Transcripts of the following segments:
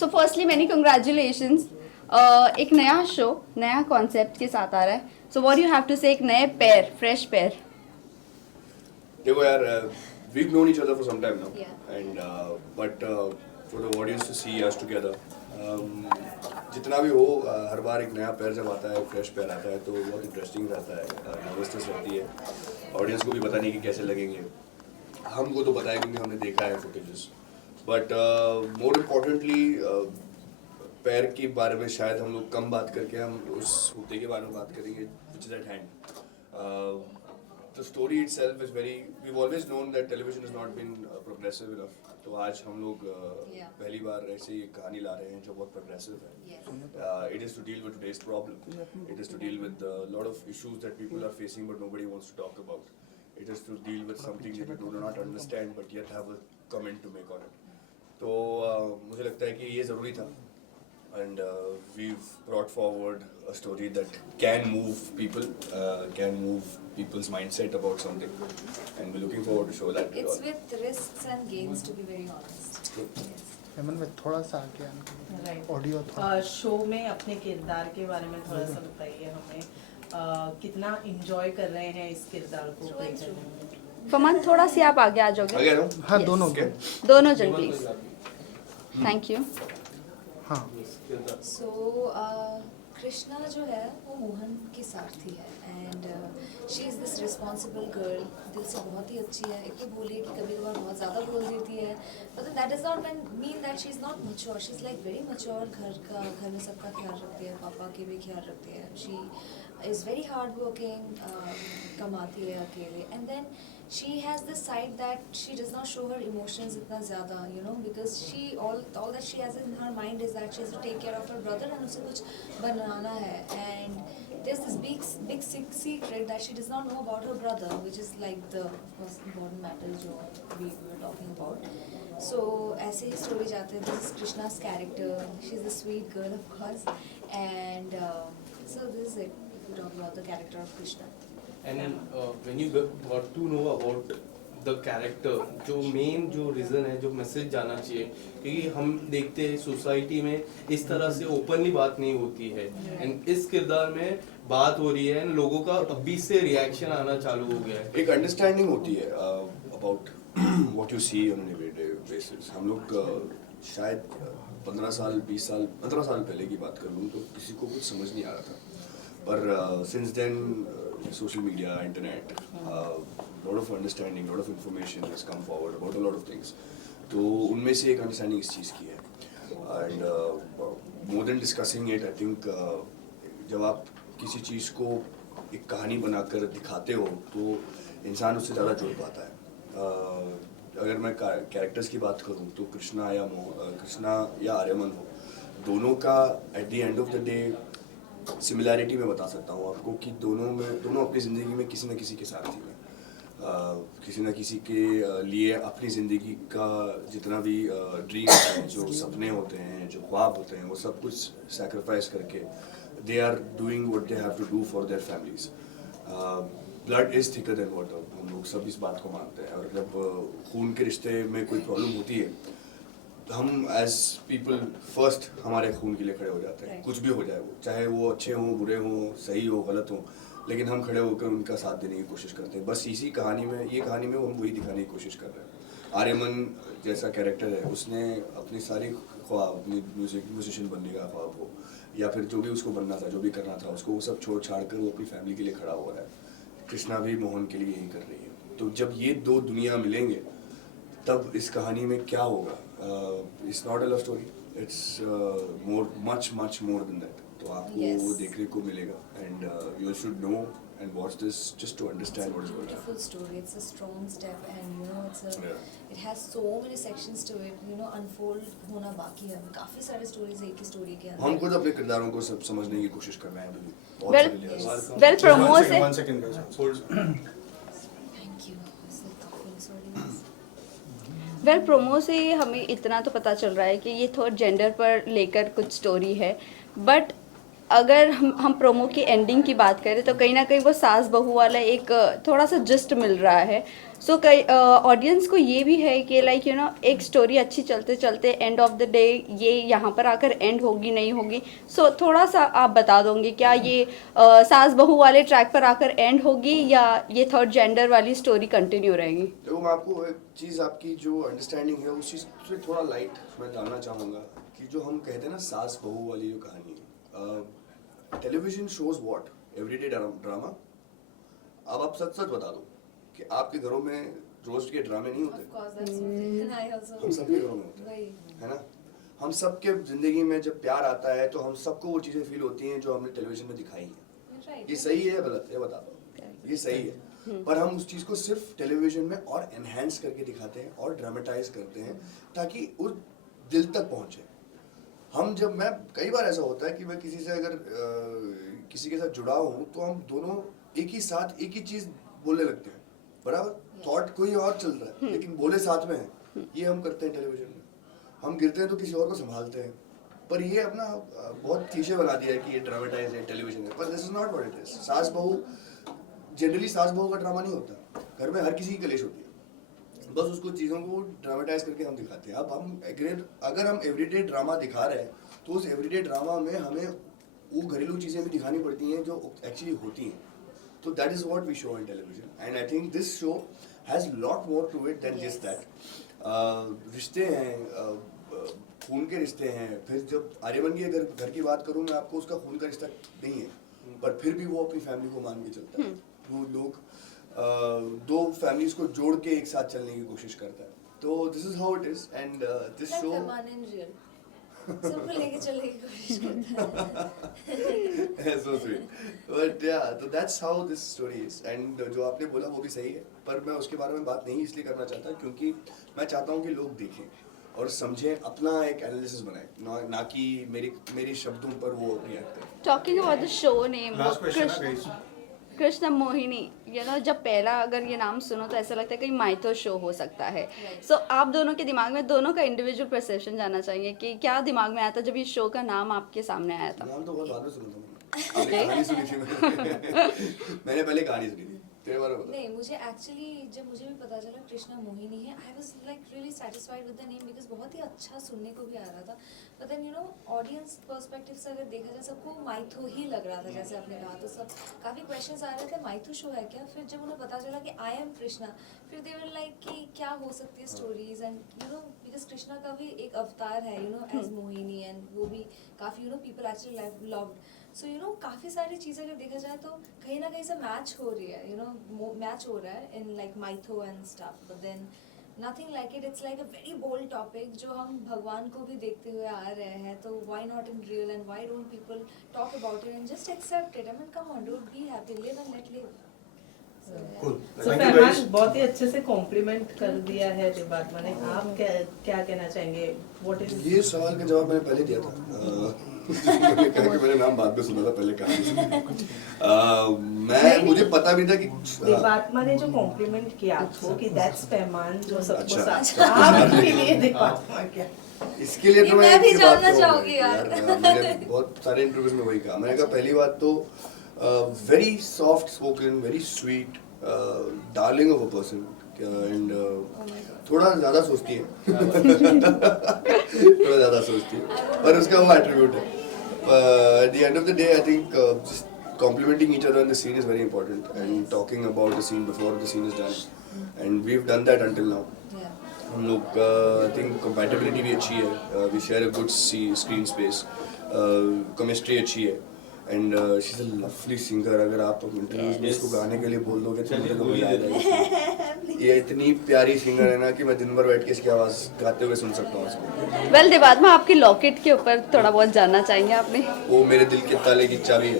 So firstly many congratulations. एक नया show नया कॉन्सेप्ट के साथ आ रहा है, so what you have to say, एक नए पैर, फ्रेश पैर। देखो यार, we've known each other for some time now, Yeah. and but for the audience to see us together, जितना भी हो, हर बार एक नया पैर जब आता है, फ्रेश पैर आता है, तो बहुत इंटरेस्टिंग रहता है, नर्वसनेस रहती है, ऑडियंस को भी पता नहीं कि कैसे लगेंगे। हमको तो पता है क्योंकि हमने देखा है फुटेजेस, बट मोर इम्पोर्टेंटली पैर के बारे में शायद हम लोग कम बात करके हम उस मुद्दे के बारे में बात करेंगे which is at hand. The story itself is very, we've always known that television has not been progressive enough. तो आज हम लोग पहली बार ऐसे एक कहानी ला रहे हैं जो बहुत progressive है. It is to deal with today's problem. It is to deal with a lot of issues that people are facing but nobody wants to talk about. It is to deal with something that you do not understand but yet have a comment to make on it. तो मुझे लगता है कि ये ज़रूरी था. And we've brought forward a story that can move people, can move people's mindset about something, and we're looking forward to show that. It's with risks and gains, to be very honest. Yes. हेमन में थोड़ा सा आगे Right. Audio show में अपने किरदार के बारे में थोड़ा सा बताइए हमें, कितना इंजॉय कर रहे हैं इस किरदार को प्ले करने में। फमान थोड़ा सी आप आगे आ जाओगे। आगे आ रहा हूँ? हाँ दोनों Okay. दोनों जन प्लीज। Thank you. हाँ So कृष्णा जो है वो मोहन की सारथी है and she is this responsible girl, दिल से बहुत ही अच्छी है। एक तो बोलिए कि कभी कभार बहुत ज़्यादा बोल देती है, but that is not mean that she is not mature. She is like very mature. घर में सबका ख्याल रखती है, पापा के भी ख्याल रखती है। She is very hard working, कमाती है अकेले, and then she has this side that she does not show her emotions itna zyada, you know, because she all that she has in her mind is that she has to take care of her brother and usse kuch banana hai, and there's this big secret that she does not know about her brother, which is like the most important matter jo we were talking about. So aise hi story jaate hain. This is Krishna's character. She's a sweet girl, of course, and so this is it, if we talk about the character of Krishna. And then when you got to know about the character, जो main जो reason है, जो message जाना चाहिए, क्योंकि हम देखते हैं सोसाइटी में इस तरह से ओपनली बात नहीं होती है, एंड इस किरदार में बात हो रही है एंड लोगों का अभी से रिएक्शन आना चालू हो गया है। एक अंडरस्टैंडिंग होती है about what you see on every day basis. हम लोग शायद 15 साल 20 साल 15 साल पहले की बात कर लूँ तो किसी को कुछ समझ नहीं आ रहा था, पर since then social media, internet, lot of understanding, lot of information has come forward about a lot of things. तो उनमें से एक understanding इस चीज़ की है, and more than discussing it, I think जब आप किसी चीज़ को एक कहानी बनाकर दिखाते हो तो इंसान उससे ज़्यादा जुड़ पाता है। अगर मैं कैरेक्टर्स की बात करूँ तो कृष्णा या आर्यमन हो, दोनों का at the end of the day similarity मैं बता सकता हूँ आपको कि दोनों अपनी ज़िंदगी में किसी न किसी के साथ ही हैं, किसी न किसी के लिए अपनी ज़िंदगी का जितना भी ड्रीम है, जो सपने होते हैं, जो ख्वाब होते हैं, वो सब कुछ सैक्रिफाइस करके they are doing what they have to do for their families. Blood is thicker than water, हम लोग सब इस बात को मानते हैं, और जब खून के रिश्ते में कोई प्रॉब्लम होती है हम एज पीपल फर्स्ट हमारे खून के लिए खड़े हो जाते हैं, कुछ भी हो जाए, वो चाहे वो अच्छे हों, बुरे हों, सही हो, गलत हो, लेकिन हम खड़े होकर उनका साथ देने की कोशिश करते हैं। बस इसी कहानी में, ये कहानी में हम वही दिखाने की कोशिश कर रहे हैं। आर्यमन जैसा कैरेक्टर है, उसने अपनी सारी ख्वाब, अपनी म्यूजिशियन बनने का ख्वाब हो या फिर जो भी उसको बनना था, जो भी करना था, उसको वो सब छोड़ छाड़ कर वो अपनी फैमिली के लिए खड़ा हुआ है। कृष्णा भी मोहन के लिए यही कर रही है। तो जब ये दो दुनिया मिलेंगे तब इस कहानी में क्या होगा? It's not a love story, it's much more than that. तो आपको वो देखने को मिलेगा, and you should know and watch this just to understand what is going on. It's a beautiful story. It's a strong step, and you know, it has so many sections to it. You know, unfold होना बाकी है। काफी सारे stories एक ही story के अंदर। हम खुद अपने किरदारों को सब समझने की कोशिश कर रहे हैं अभी। Well promo से Thank you. Is it coughing? Sorry. Well promo से हमें इतना तो पता चल रहा है कि ये थर्ड जेंडर पर लेकर कुछ स्टोरी है, बट अगर हम प्रोमो की एंडिंग की बात करें तो कहीं ना कहीं वो सास बहू वाला एक थोड़ा सा जस्ट मिल रहा है. सो कई ऑडियंस को ये भी है कि लाइक यू नो एक स्टोरी अच्छी चलते चलते एंड ऑफ द डे ये यहाँ पर आकर एंड होगी नहीं होगी. सो थोड़ा सा आप बता दोगे क्या ये सास बहू वाले ट्रैक पर आकर एंड होगी या ये थर्ड जेंडर वाली स्टोरी कंटिन्यू रहेगी? देखो मैं आपको एक चीज़, आपकी जो अंडरस्टैंडिंग है उस चीज़ से थोड़ा लाइट मैं डालना चाहूँगा कि जो हम कहते हैं ना सास बहू वाली जो कहानी है, television shows what everyday drama. अब आप सच सच बता दो कि आपके घरों में रोज के ड्रामे नहीं होते? Of course, that's something I also. हम सबके घरों में होते हैं, वही. है ना. हम सबके जिंदगी में जब प्यार आता है तो हम सबको वो चीज़ें फील होती हैं जो हमने टेलीविजन में दिखाई हैं. You're right. ये सही है या गलत है बता दो. ये सही है, पर हम उस चीज़ को सिर्फ टेलीविजन में और एनहेंस करके दिखाते हैं और ड्रामेटाइज करते हैं ताकि उस दिल तक पहुंचे. हम जब मैं कई बार ऐसा होता है कि मैं किसी से अगर किसी के साथ जुड़ा हूँ तो हम दोनों एक ही साथ एक ही चीज़ बोलने लगते हैं, बराबर. थॉट कोई और चल रहा है लेकिन बोले साथ में है. ये हम करते हैं टेलीविजन में. हम गिरते हैं तो किसी और को संभालते हैं, पर ये अपना बहुत क्लीशे बना दिया है कि ये ड्रामेटाइज है, टेलीविजन है, पर this is not what it is. सास बहू जनरली सास बहू का ड्रामा नहीं होता. घर में हर किसी की कलेश होती है, बस उसको चीज़ों को ड्रामेटाइज करके हम दिखाते हैं. अब हम अगर हम एवरीडे ड्रामा दिखा रहे हैं तो उस एवरीडे ड्रामा में हमें वो घरेलू चीज़ें भी दिखानी पड़ती हैं जो एक्चुअली होती हैं. तो that is what we show in television and I think this show has lot more to it than just that. रिश्ते हैं, खून के रिश्ते हैं. फिर जब आर्यमन की अगर घर की बात करूँ मैं आपको, उसका खून का रिश्ता नहीं है, पर फिर भी वो अपनी फैमिली को मान के चलता है. वो लोग दो फैमिलीज को जोड़ के एक साथ चलने की कोशिश करता है. तो this is how it is and this Like show Arman in real. सबको लेके चलने की कोशिश करता है. so sweet. But yeah, so that's how this story is. And जो आपने बोला वो भी सही है, पर मैं उसके बारे में बात नहीं इसलिए करना चाहता क्योंकि मैं चाहता हूँ कि लोग देखें और समझें, अपना एक एनालिसिस बनाएं, ना कि मेरे शब्दों पर वो रिएक्ट करें. Talking about the show name Last question, guys. Krishna Mohini, you know जब पहला अगर ये नाम सुनो तो ऐसा लगता है कि माइथो शो हो सकता है. सो आप दोनों के दिमाग में दोनों का इंडिविजुअल परसेप्शन जानना चाहिए कि क्या दिमाग में आया था जब ये शो का नाम आपके सामने आया था? नाम तो बहुत बाद में सुना था मैंने. कहानी सुनी थी मैंने पहले कहानी सुनी थी. तेरे बारे में बता. नहीं, मुझे एक्चुअली जब मुझे भी पता चला कृष्णा मोहिनी है, I was like really satisfied with the name because बहुत ही अच्छा सुनने को भी आ रहा था. But then you know audience perspective से अगर देखा जाए सबको माइथो ही लग रहा था जैसे आपने कहा, तो सब काफ़ी क्वेश्चंस आ रहे थे माइथो शो है क्या. फिर जब उन्हें पता चला कि आई एम कृष्णा, फिर दे वर लाइक कि क्या हो सकती है stories and you know because Krishna का भी एक अवतार है you know as Mohini and वो भी काफ़ी you know people actually loved. So you know काफ़ी सारी चीज़ें अगर देखा जाए तो कहीं ना कहीं से मैच हो रही है, यू नो मैच हो रहा है in like mytho and stuff. But then nothing like it. It's like a very bold topic जो हम भगवान को भी देखते हुए आ रहे हैं, तो why not in real and why don't people talk about it and just accept it. I mean come on, don't be happy, live and let live. Cool. So Thank you Farman guys. बहुत ही अच्छे से complement कर दिया है देवात्मा ने. आप क्या कहना चाहेंगे? व्हाट इज ये सवाल का जवाब मैंने पहले दिया था. मैंने कहा कि मैंने नाम बाद में सुना था, पहले कहानी सुनी. मैं मुझे पता भी था कि देवात्मा ने जो कॉम्प्लीमेंट किया आपको कि दैट्स पैमान जो सबको अच्छा. साथ आपके लिए देवात्मा क्या? इसके लिए तो ये मैं एक भी ही बात जानना कहूँगा चाहूंगी यार. मैंने बहुत सारे इंटरव्यूज में वही कहा. मैंने कहा पहली बात तो very soft spoken, very sweet, darling of a person and थोड़ा ज़्यादा सोचती है. थोड़ा ज़्यादा सोचती है, पर उसका वो एट्रीब्यूट है. At the end of the day, I think just complimenting each other in the scene is very important and talking about the scene before the scene is done. And we've done that until now. Yeah. हम लोग I think compatibility भी अच्छी है. We share a good screen space, chemistry अच्छी है and she is a lovely singer. अगर आप interviews में इसको गाने के लिए बोल दोगे तो मुझे तो मजा आ जाएगा. ये इतनी प्यारी सिंगर है ना कि मैं दिन भर बैठ के इसकी आवाज़ गाते हुए सुन सकता हूँ इसको. वेल देवात्मा, आपके लॉकेट के ऊपर थोड़ा बहुत जानना चाहेंगे आपने. वो मेरे दिल के ताले की चाबी है.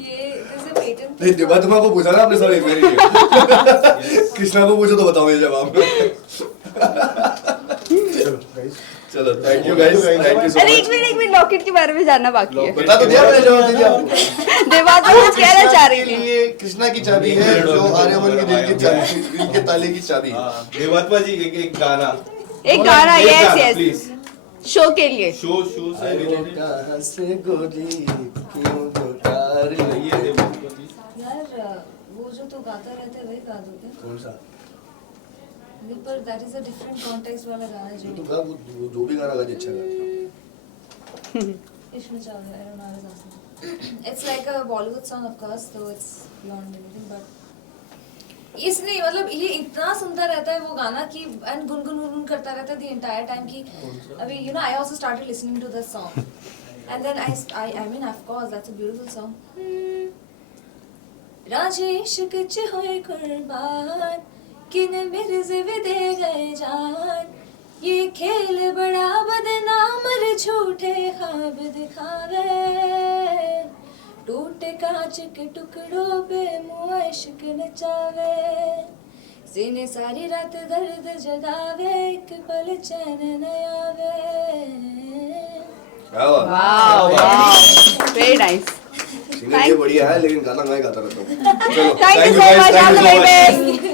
ये जैसे पेटेंट नहीं, देवात्मा को पूछा ना आपने, सॉरी मेरी कृष्णा को पूछो तो बताओ ये जवाब. चलो guys. चलो, thank you guys, thank you so अरे मच. एक मिनट लॉकेट के बारे में जानना बाकी है. बता तो दिया मैंने, जवाब दे दिया आपको. देवात्मा कुछ कहना चाह रही थी. ये कृष्णा की चाबी है जो आर्यमन के दिल की चाबी, दिल के ताले की चाबी है. देवात्मा जी एक गाना. एक गाना, एक यस गाना, यस. please. शो के लिए शो से रिलेटेड कहाँ से गोली क्यों पुकार रही है? यार वो जो तो गाता रहता है वही गा दो क्या? कौन सा? नहीं पर that is a different context वाला गाना ये तो जो गा वो जो भी गाना गा अच्छा गाता। इश्क में चल रहा है, I don't know how to say. It's like a Bollywood song of course, so it's beyond anything but इसने मतलब ये इतना सुंदर रहता है वो गाना कि एंड गुनगुन करता रहता है द एंटायर टाइम की अभी you know I also started listening to this song and then I mean of course that's a beautiful song राजे इश्क च होए कुर्बान किने मेरे जिवे दे गए जान ये खेल बड़ा बदनाम रे झूठे ख्वाब दिखावे टूटे कांच के टुकड़ों पे मुआ इश्क नचावे सीने सारी रात दर्द जगावे एक पल चैन न आवे क्या बात? Wow wow very nice singer ये बढ़िया है लेकिन गाना मैं गाता रहता हूँ। चलो, thank you thank you so guys, much thank all you the so much. Very best